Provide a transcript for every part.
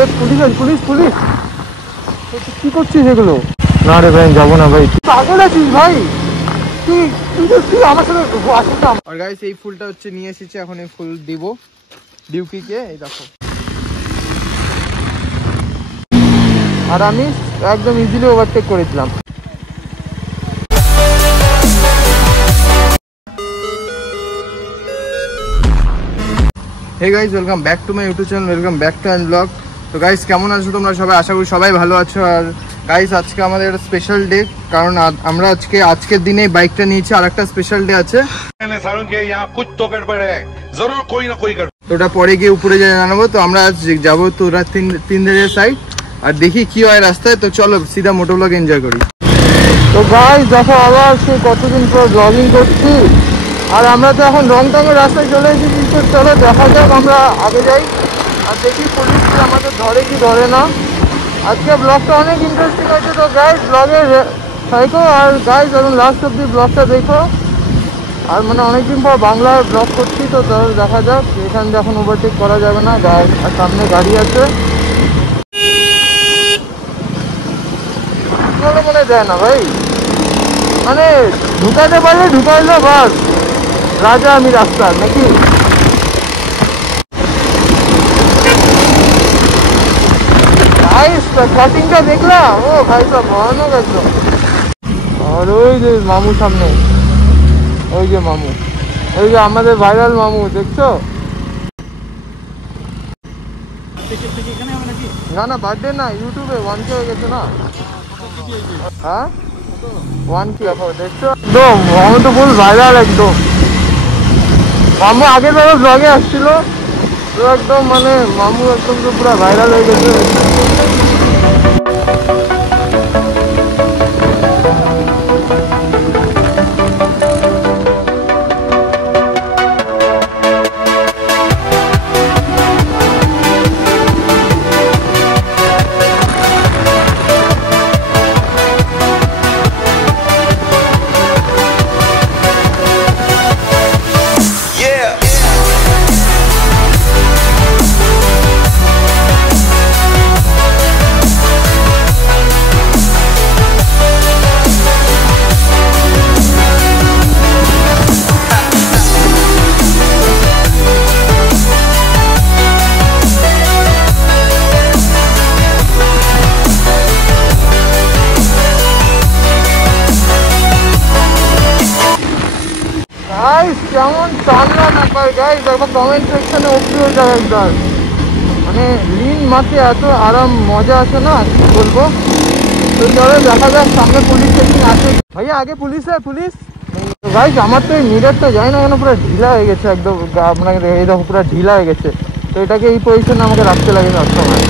এ police police police কি করছিস এগুলো? না রে ভাই যাবো না ভাই, পাগল আছিস ভাই তুই? তুই আমার সাথে আসিস না। আর গাইস এই ফুলটা হচ্ছে নিয়ে এসেছি, এখন এই ফুল দিব ডিউকিকে, এই দেখো। আর আমি একদম ইজিলি ওভারটেক করেছিলাম। Hey guys, welcome back to my YouTube channel, welcome back to and blog. তো গাইস কেমন আছো তোমরা সবাই? আশা করি সবাই ভালো আছো। আর গাইস আজকে আমাদের একটা স্পেশাল ডে, কারণ আমরা আজকের দিনে বাইকটা নিয়েছি। আর একটা স্পেশাল ডে আছে, তো ওটা পরে গিয়ে উপরে জানাবো। তো আমরা আজ যাবো তোরা তিন দিনের সাইড, আর দেখি কি হয় রাস্তায়। তো চলো সিধা মোটো ব্লগ এনজয় করি। তো গাইস দেখো, আবার সে কতদিন পর ব্লগিং করছি। আর আমরা তো এখন রংটংয়ের রাস্তায় চলে এসেছি। তো চলো দেখা যাক, আমরা আগে যাই আর দেখি পুলিশ আমাদের ধরে কি ধরে না। আজকে ব্লগটা অনেক ইন্টারেস্টিং হয়েছে। তো গাইস ব্লগে থাকো, আর গাইস এখন লাস্ট অব্দি ব্লগটা দেখো। আর মানে অনেকদিন পর বাংলায় ব্লগ করছি, তো তাহলে দেখা যাক। এখানে এখন ওভারটেক করা যাবে না গাইস, আর সামনে গাড়ি আছে, মনে দেয় না ভাই, মানে ঢুকাতে পারলে ঢুকাইলো বাস, রাজা আমি রাস্তার নাকি। ক্রসিংটা দেখলাম, ও ভাই সব ভয়ানক একদম। আর ওই যে মামু সামনে, ওই যে মামু, ওই যে আমাদের ভাইরাল মামু, দেখছো? না না বার্থডে না, ইউটিউবে 1K হয়ে গেছে না। হ্যাঁ 1K দেখছো একদম, মামু তো ফুল ভাইরাল একদম। মামু আগের বার ব্লগে আসছিল, তো একদম মানে মামু একদম তো পুরো ভাইরাল হয়ে গেছে। কেমন টানলাম একবার গাইস, একবার কমেন্ট সেকশনে অব্দি হয়ে যাবে একবার। মানে লিন মাঠে এত আরাম মজা আছে না, কি বলবো। তো চলো দেখা যাক, সামনে পুলিশ চেকিং আছে। ভাইয়া আগে পুলিশ হয়, পুলিশ গাইস। আমার তো এই মিটারটা যায় না কেন পুরো ঢিলা হয়ে গেছে একদম, আপনাকে এই দেখো পুরো ঢিলা হয়ে গেছে। তো এটাকে এই পজিশনে আমাকে রাখতে লাগে সবসময়।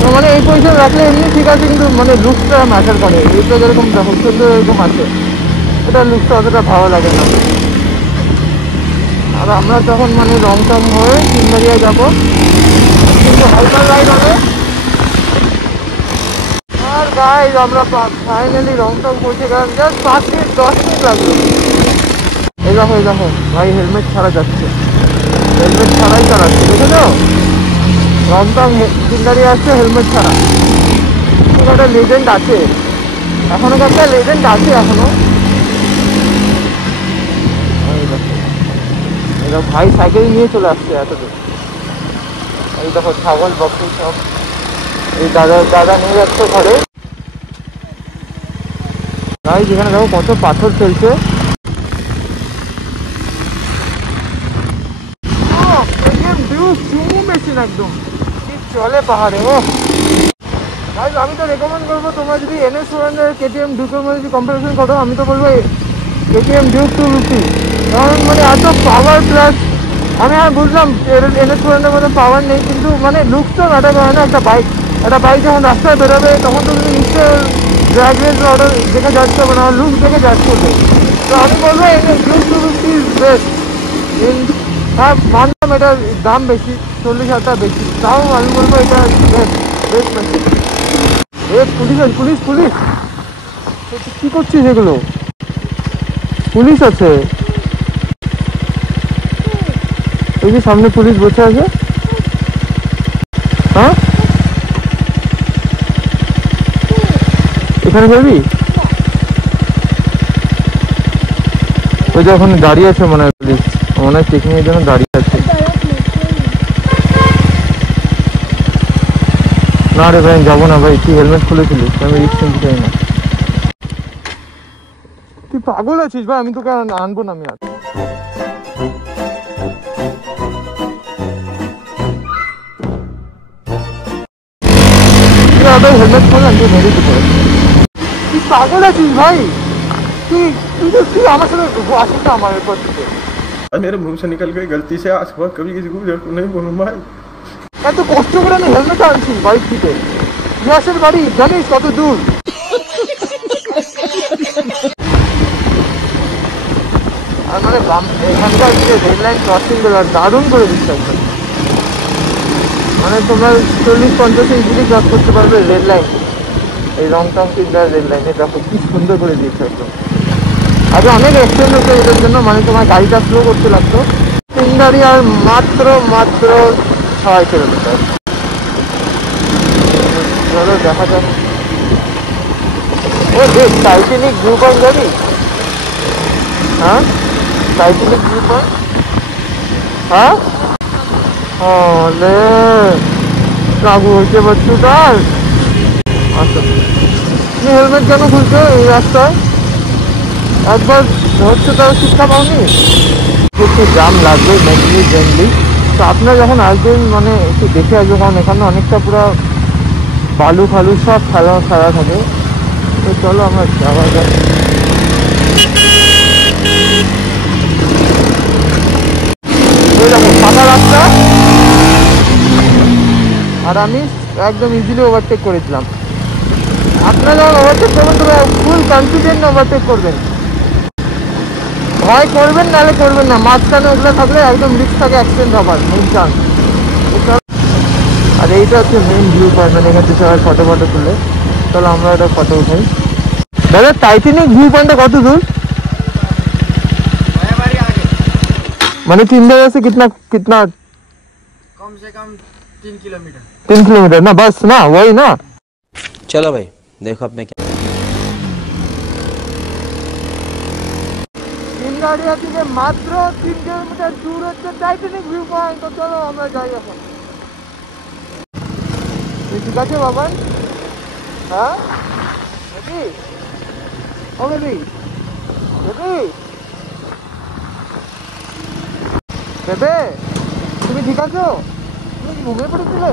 তো মানে এই পজিশনে রাখলে এমনি ঠিক আছে, কিন্তু মানে লুকসটা ম্যাটার করে। এইটা যেরকম দেখো সুন্দর এরকম আছে, এটা লুকসটা অতটা ভালো লাগে না। আর আমরা তখন মানে রংটং হয়ে সিমবাড়িয়া যাবো, কিন্তু হালকা রাইড হবে। আর গাইস আমরা ফাইনালি রংটং পৌঁছে গেলাম, জাস্ট 5 মিনিট 10 মিনিট লাগলো। এই দেখো ভাই হেলমেট ছাড়া যাচ্ছে, হেলমেট ছাড়াই চালাচ্ছে, বুঝেছো? রংটং সিমবাড়িয়া আসছে হেলমেট ছাড়া। একটা লেজেন্ড আছে এখনো, একটা লেজেন্ড আছে এখনো। এটা ভাই সাইকেল নিয়ে চলে আসছে এতদূর। এই দেখো ছাগল বকরি সব, এই দাদা নিয়ে যাচ্ছে ঘরে। ভাই যেখানে দেখো কত পাথর ফেলছে, মেশিন একদম চলে পাহাড়ে। ও ভাই আমি তো রেকমেন্ড করবো, তোমরা যদি NS400 KTM ডিউকের মধ্যে যদি কম্পারিজন করো, আমি তো বলবো KTM ডিউক 250, কারণ মানে এত পাওয়ার প্লাস। আমি আর বুঝলাম NS400 মধ্যে পাওয়ার নেই, কিন্তু মানে লুকস তো ম্যাটার করে না। একটা বাইক যখন রাস্তায় বেরোবে, তখন তো তুমি নিশ্চয় ড্র্যাগ রেস অর্ডার দেখে যাচ্ছে হবে না, লুক দেখে যাচ্ছ করবে। তো আমি বলবো ডিউক 250 ইজ বেস্ট। হ্যাঁ মানলাম এটার দাম বেশি, 40,000 টাকা বেশি, তাও আমি বলবো এটা বেস্ট মেশিন। এ পুলিশ পুলিশ পুলিশ কি করছিস এগুলো? পুলিশ আছে, এই যে সামনে পুলিশ বসে আছে। হ্যাঁ এখানে যাবি? ওই যে ওখানে দাঁড়িয়ে আছে মনে হয় পুলিশ, মনে হয় চেকিং এর জন্য দাঁড়িয়ে আছে। না রে ভাই যাবো না ভাই, তুই হেলমেট খুলেছিলিস, আমি রিস্ক নিতে চাই না। তুই পাগল আছিস ভাই, আমি তোকে আনবো না আমি আর। হেলমেট খুললাম তুই মেরে দিতে, তুই পাগল আছিস ভাই, তুই তুই আমার সাথে আসিস না আমার এরপর থেকে। मेरे मुंह से निकल गई गलती से, आज सुबह कभी किसी को नहीं बोलूँ भाई। এত কষ্ট করে আমি হেলমেট আনছি বাইক থেকে, গ্যাসের বাড়ি জানিস কত দূর। আর মানে এখানকার যে রেল লাইন ক্রসিং গুলো দারুণ করে দিচ্ছে একদম, মানে তোমরা 40-50 ইজিলি ক্রস করতে পারবে রেল লাইন। এই রংটং তিনদার রেল লাইনে দেখো কি সুন্দর করে দিয়েছে একদম। আগে অনেক অ্যাক্সিডেন্ট হতো এদের জন্য, মানে তোমার গাড়িটা স্লো করতে লাগতো। তিনদারি আর মাত্র 6 কিলোমিটার। চলো দেখা যাক। ও দেখ টাইটানিক ভিউ পয়েন্ট যাবি? হ্যাঁ টাইটানিক ভিউ পয়েন্ট, হ্যাঁ হলে লাগু হয়েছে বাচ্চুটার। আচ্ছা তুমি হেলমেট কেন খুলছো এই রাস্তায়? একবার হচ্ছে তার শিক্ষা পাওনি? একটু জাম লাগবে মেনলি জেনলি, তো আপনারা যখন আসবেন মানে একটু দেখে আসবে, কারণ এখানে অনেকটা পুরো বালু ফালু সব ফেলা থাকে। তো চলো আমরা যাওয়া যাক। ফাঁকা রাস্তা, আর আমি একদম ইজিলি ওভারটেক করেছিলাম। আপনারা যখন ওভারটেক করবেন তবে ফুল কনফিডেন্ট ওভারটেক করবেন, ভয় করবেন নাহলে করবেন না। মাঝখানে ওগুলো থাকলে একদম রিস্ক থাকে অ্যাক্সিডেন্ট হবার মেন চান্স। আর এইটা হচ্ছে মেন ভিউ পয়েন্ট, মানে এখান থেকে সবাই ফটো তুলে। চলো আমরা একটা ফটো উঠাই। দাদা টাইটানিক ভিউ পয়েন্টটা কত দূর? মানে তিনদার से कितना कम से कम 3 किलोमीटर। 3 किलोमीटर ना, बस ना वही ना। चलो भाई देखो अब मैं क्या। তিনদারিয়া থেকে মাত্র 3 কিলোমিটার দূর হচ্ছে টাইটানিক ভিউ পয়েন্ট। তো চলো আমরা যাই এখন। ঠিক আছে বাবান, হ্যাঁ রেডি? ও বেবি রেডি? বেবে তুমি ঠিক আছো? তুমি ঘুমিয়ে পড়েছিলে?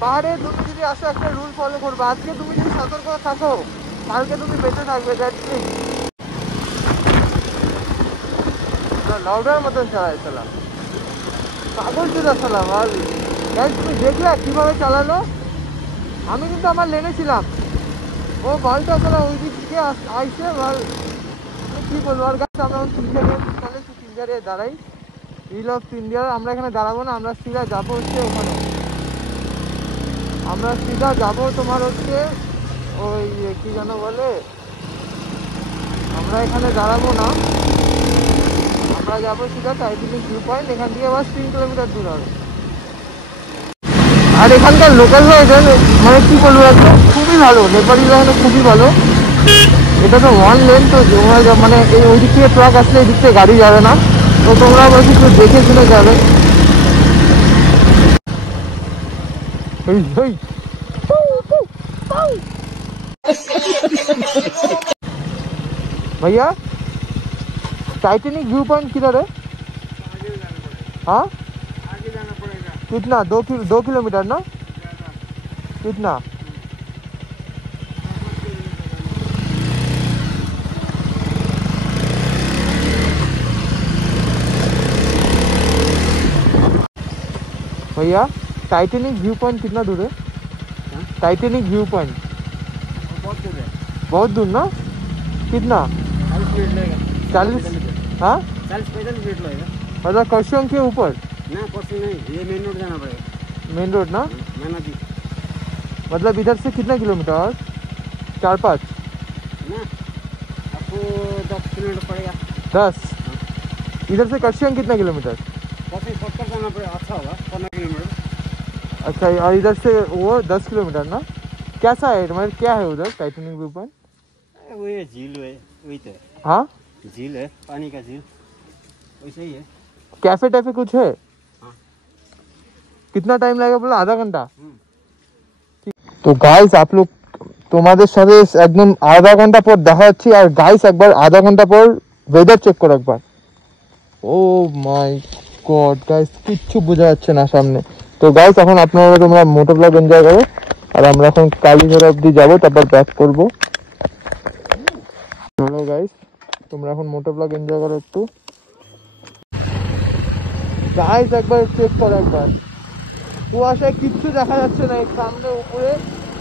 পাহাড়ে তুমি যদি আসো একটা রুল ফলো করবে, আজকে তুমি যদি সতর্ক থাকো কালকে তুমি বেঁচে থাকবে। লাউডার মতন চালাই চালাম, পাগল চুদা চালাম। আর তুমি দেখলে কিভাবে চালালো? আমি কিন্তু আমার লেনে ছিলাম, ও বলটা চালা ওই দিক থেকে আইসে বল কি বলবো। আর গাছ আমরা তিনজারে দাঁড়াই, রিল অফ তিনজার। আমরা এখানে দাঁড়াবো না, আমরা সিধা যাবো হচ্ছে ওখানে, আমরা সিধা যাবো তোমার হচ্ছে ওই কি যেন বলে, আমরা এখানে দাঁড়াবো না, আমরা যাবো সিধা টাইটানিক ভিউ পয়েন্ট। এখান থেকে আবার 3 কিলোমিটার দূর হবে। আর এখানকার লোকাল মানে কি বলবো একদম খুবই ভালো, নেপালিরা এখানে খুবই ভালো। এটা তো 1 লেন, তো মানে এই ওই দিক থেকে ট্রাক আসলে এই দিক থেকে গাড়ি যাবে না, তো তোমরা বলছি একটু দেখে শুনে যাবে। भैया टाइटैनिक व्यू पॉइंट किधर है? हाँ आगे जाना पड़ेगा। कितना? 2 किलोमीटर ना? कितना? भैया टाइटैनिक व्यू पॉइंट कितना दूर है? टाइटैनिक व्यू पॉइंट बहुत दूर है। बहुत दूर ना? कितना? 40 मिनट लगेगा। 40? हाँ 40-45 मिनट लगेगा मतलब कश्यम के ऊपर ना, कोशिश नहीं, ये मेन रोड जाना पड़ेगा। मेन रोड ना? मैना दी मतलब इधर से कितना किलोमीटर? और 4-5 ना, आपको 10 किलोमीटर पड़ेगा। 10? इधर से कश्यम कितना किलोमीटर? कोशिश शॉर्टकट जाना पड़ेगा, अच्छा होगा 15 किलोमीटर। अच्छा, और इधर से वो 10 किलोमीटर ना? कैसा है मतलब क्या है उधर टाइटैनिक व्यू पॉइंट? वही है, झील है, वही तो है। हाँ झील है, पानी का झील, वैसे ही है। कैफे टैफे कुछ है? हाँ। कितना टाइम लगेगा बोला? आधा घंटा? তো গাইস आप लोग তোমাদের সাথে একদম আধা ঘন্টা পর দেখা যাচ্ছে। আর গাইস একবার আধা ঘন্টা পর ওয়েদার চেক করো একবার। ও মাই গড গাইস কিচ্ছু বোঝা যাচ্ছে না সামনে। তো গাইস এখন আপনারা তোমরা মোটো ব্লগ এনজয় করো আর আমরা এখন কালীঘোড়া অব্দি যাবো তারপর ব্যাক করবো। চলো গাইস তোমরা এখন মোটো ব্লগ এনজয় করো একটু। গাইস একবার চেক করো একবার, কুয়াশায় কিচ্ছু দেখা যাচ্ছে না এই সামনে উপরে।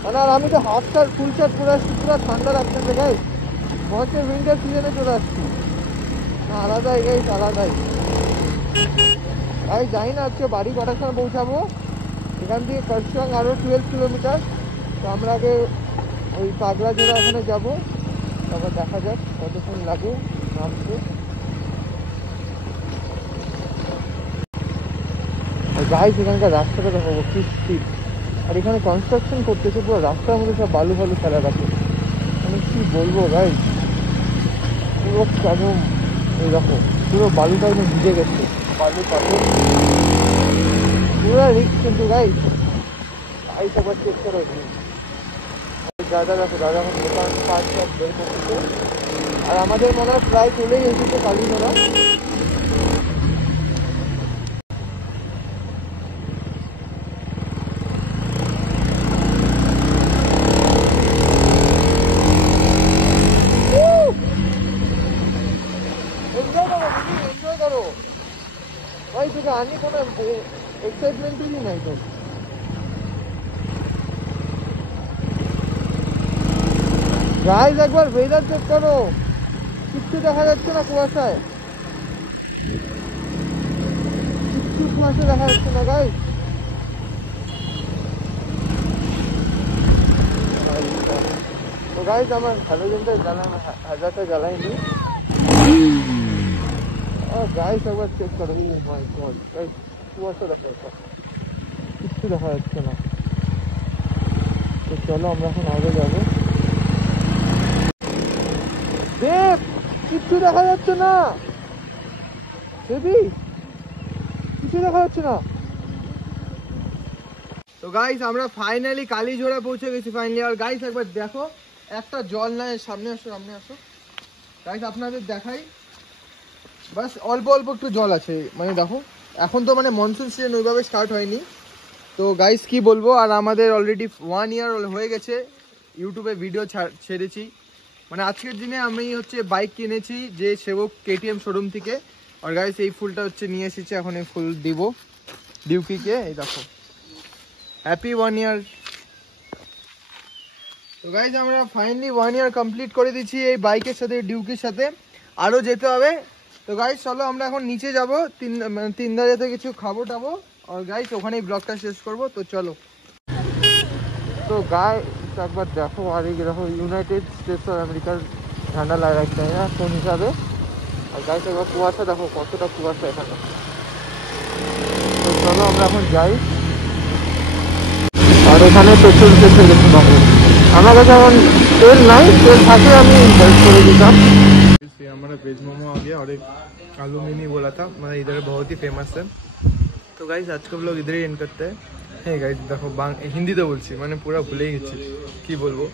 মানে আর আমি তো হাফ শার্ট ফুল শার্ট পরে আসছি, পুরো ঠান্ডা লাগতেছে গাইস, মনে হচ্ছে উইন্টার সিজনে চলে আসছি। না আলাদাই গাইস আলাদাই। গাইস জানি না আজকে বাড়ি কটার সময় পৌঁছাবো। এখান থেকে কার্শিয়াং আরও 12 কিলোমিটার। তো আমরা আগে ওই কাগড়াঝোড়া ওখানে যাবো, তারপর দেখা যাক কতক্ষণ লাগে নামতে। গাইস এখানকার রাস্তাটা দেখাবো কি স্পিড। আর এখানে কনস্ট্রাকশন করতেছে, পুরো রাস্তার মধ্যে সব বালু ফালু ফেলা রাখে। মানে কি বলবো গাইস, পুরো একদম এই দেখো পুরো বালুটা একদম ভিজে গেছে, বালু পাথর পুরো রিস্ক। কিন্তু গাইস গাইস একবার চেক করো দাদা, দেখো দাদা এখন দোকান পাঁচ সব বের করতেছে। আর আমাদের মনে হয় প্রায় চলেই এসেছে কালীঘোড়া। এনজয় করো ভাই, তোকে আনি কোনো এক্সাইটমেন্টই নাই তো। গাইস একবার ওয়েদার চেক করো, কিচ্ছু দেখা যাচ্ছে না কুয়াশায়, কিচ্ছু কুয়াশা দেখা যাচ্ছে না গাইস। তো গাইস আমার হ্যালোজেনটা জ্বালানো, হাজারটা জ্বালাইনি। গাইস একবার চেক করো, মাই গড গাইস কুয়াশা দেখা যাচ্ছে, কিচ্ছু দেখা যাচ্ছে না। তো চলো আমরা এখন আগে যাবো। দেখ কিচ্ছু দেখা যাচ্ছে না, দেবি কিছু দেখা যাচ্ছে না। তো গাইস আমরা ফাইনালি কালীঘোড়া পৌঁছে গেছি ফাইনালি। আর গাইস একবার দেখো একটা জল নাই, সামনে আসো সামনে আসো গাইস, আপনাদের দেখাই বাস অল্প অল্প একটু জল আছে। মানে দেখো এখন তো মানে মনসুন সিজন ওইভাবে স্টার্ট হয়নি। তো গাইস কি বলবো, আর আমাদের অলরেডি 1 ইয়ার হয়ে গেছে ইউটিউবে ভিডিও ছেড়েছি। মানে আজকের দিনে আমি হচ্ছে বাইক কিনেছি যে সেবক কেটিএম শোরুম থেকে। আর গাইস এই ফুলটা হচ্ছে নিয়ে এসেছি, এখন এই ফুল দিব ডিউকিকে। এই দেখো হ্যাপি 1 ইয়ার। তো গাইস আমরা ফাইনালি 1 ইয়ার কমপ্লিট করে দিচ্ছি এই বাইকের সাথে, ডিউকির সাথে। আরও যেতে হবে। তো গাইস চলো আমরা এখন নিচে যাবো, তিন ধারেতে কিছু খাবো টাবো। আর গাইস ওখানেই ব্লগটা শেষ করবো। তো চলো। তো গাইস একবার দেখো, আর এই দেখো ইউনাইটেড স্টেটস অফ আমেরিকার ঝান্ডা লাগাচ্ছে না কোন হিসাবে। আর গাইস একবার কুয়াশা দেখো কতটা কুয়াশা এখানে। তো চলো আমরা এখন যাই। আর এখানে পেট্রোল শেষ হয়ে গেছে বাবু, আমার কাছে এখন তেল নাই, তেল থাকলে আমি হেল্প করে দিতাম। हमारा वेज मोमो आ गया और एक आलू मिनी बोला था, मतलब इधर बहुत ही फेमस है। तो गाइस आज का ब्लॉग इधर ही एंड करते हैं। হ্যাঁ গাইজ দেখো হিন্দিতে বলছি, মানে পুরো ভুলেই গেছি কি বলবো।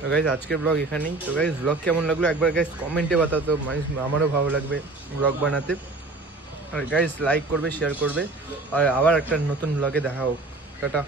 তো গাইজ আজকের ব্লগ এখানেই। তো গাইজ ব্লগ কেমন লাগলো একবার গাইজ কমেন্টে বাতাতো, মানে আমারও ভালো লাগবে ব্লগ বানাতে। আর গাইজ লাইক করবে, শেয়ার করবে। আর আবার একটা নতুন ব্লগে দেখা হোক। টাটা।